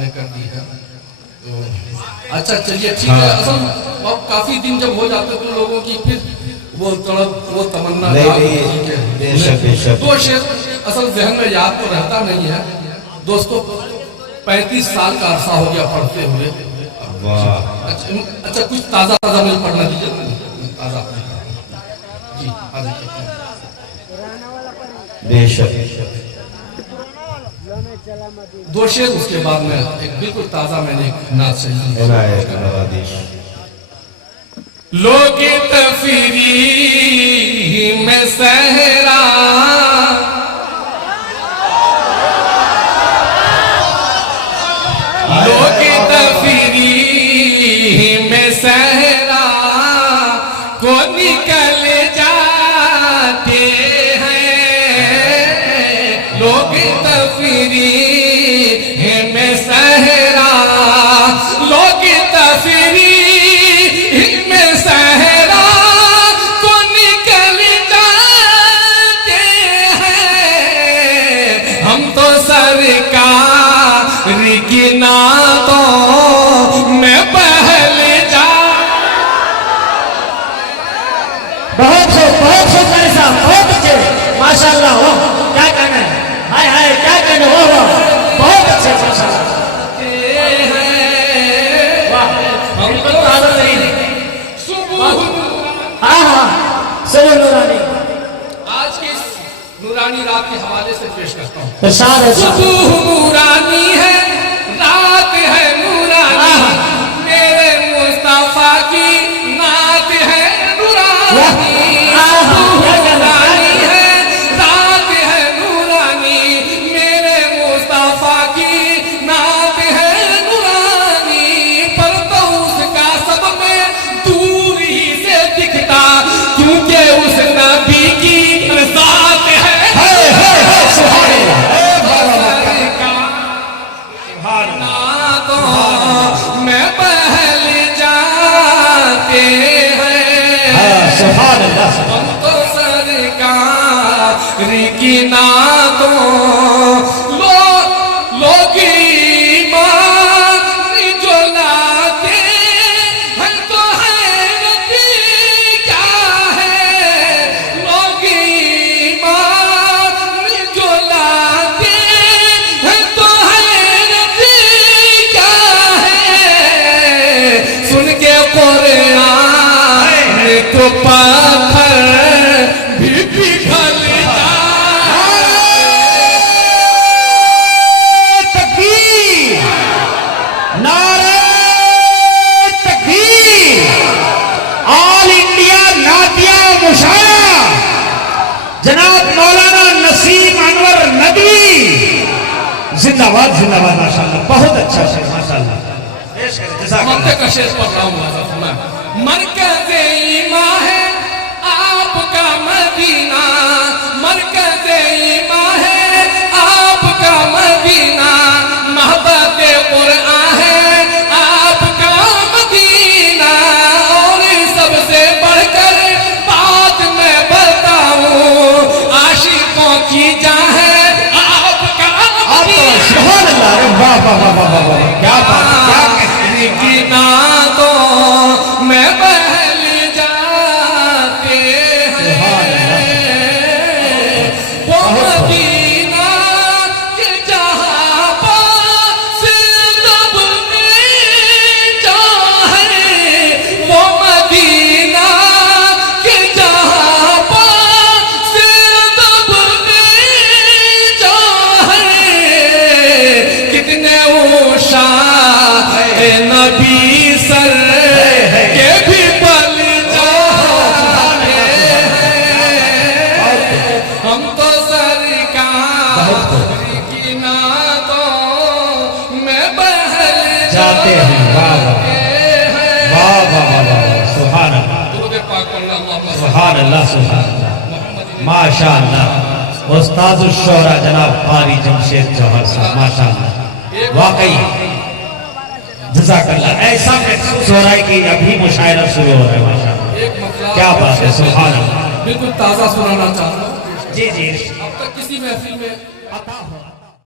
نے کر دی ہے تو اچھا چلیے ٹھیک ہے. اصل اب کافی دن جب ہو جاتے تو لوگوں کی پھر وہ طلب وہ تمنا دو شعر اصل ذہن میں یاد تو رہتا نہیں ہے دوستو. 35 سال کا عرصہ ہو گیا پڑھتے ہوئے. اچھا کچھ تازہ مجھے پڑھنا دیجیے. تازہ جی بے شک 2 شعر اس کے بعد میں ایک بالکل تازہ میں نے نعت سے لوگ تفریح میں صحرا لوگ تفریح میں صحرا کو نکل جاتے ہیں. لوگ تفریح میں صحرا لوگ تفریح میں صحرا کو نکل جاتے ہیں. ہم تو سرکار کی نعتوں میں پہل جا. بہت قاری صاحب بہت اچھے ماشاءاللہ. ہو کیا کہنا ہے ہائے ہائے کیا کہنا ہو بہت اچھے ماشاءاللہ. ہم تو تازہ ترین صبح نورانی آج کی نورانی رات کے حوالے سے پیش کرتا ہوں. ارشاد ہے صبح نورانی ہے رات ہے نورانی میرے مصطفیٰ کی نعت ہے نورانی. صبح نورانی ہے رات ہے نورانی میرے مصطفیٰ کی نعت ہے نورانی. پر تو اس کا سب میں دور ہی سے دکھتا کیونکہ اس نبی کی ذات ہے. میں پہل جاتے ہیں ہم تو سرکار کی نعتوں لوگ ایمان جو لاتے ہیں تو حیرت کیا ہے. لوگ ایمان جو لاتے ہیں تو حیرت کیا ہے. سن کے قرآن تو پتھر بھی پگھل تکبیر نعرہ تکبیر. آل انڈیا نعتیہ مشاعرہ جناب مولانا نسیم انور ندوی زندہ باد ماشاءاللہ. بہت اچھا شعر ماشاءاللہ. منطق کا شعر پڑھ رہا ہوں. مرکز ایمان ہے آپ کا مدینہ مرکز ایمان ہے آپ کا مدینہ محبت قرآن ہے آپ کا مدینہ. اور سب سے بڑھ کر بات میں بتاؤں عاشقوں کی جان ہے آپ کا مدینہ. سبحان اللہ. واہ واہ واہ واہ کیا بات کی نعتوں میں پہل جاتے ہیں. وہ مدینہ کے جہاں پاس دب میں جا ہے. وہ مدینہ کے جہاں پاس دب میں جا ہے. کتنے اوشا نبی سر کے بھی پل جاتے ہیں. ہم تو سرکار کی نعتوں میں بہل جاتے ہیں. واہ واہ واہ سبحان اللہ سبحان اللہ سبحان اللہ ماشاءاللہ. استاذ الشعراء جناب قاری جمشید جوہر صاحب ماشاءاللہ. واقعی جزاک اللہ. ایسا محسوس ہو رہا ہے کہ ابھی مشاعرہ شروع ہو رہا ہے ماشاءاللہ. کیا بات ہے سبحان اللہ. بالکل تازہ سنانا چاہتا ہوں. جی اب تک کسی محفل میں عطا ہو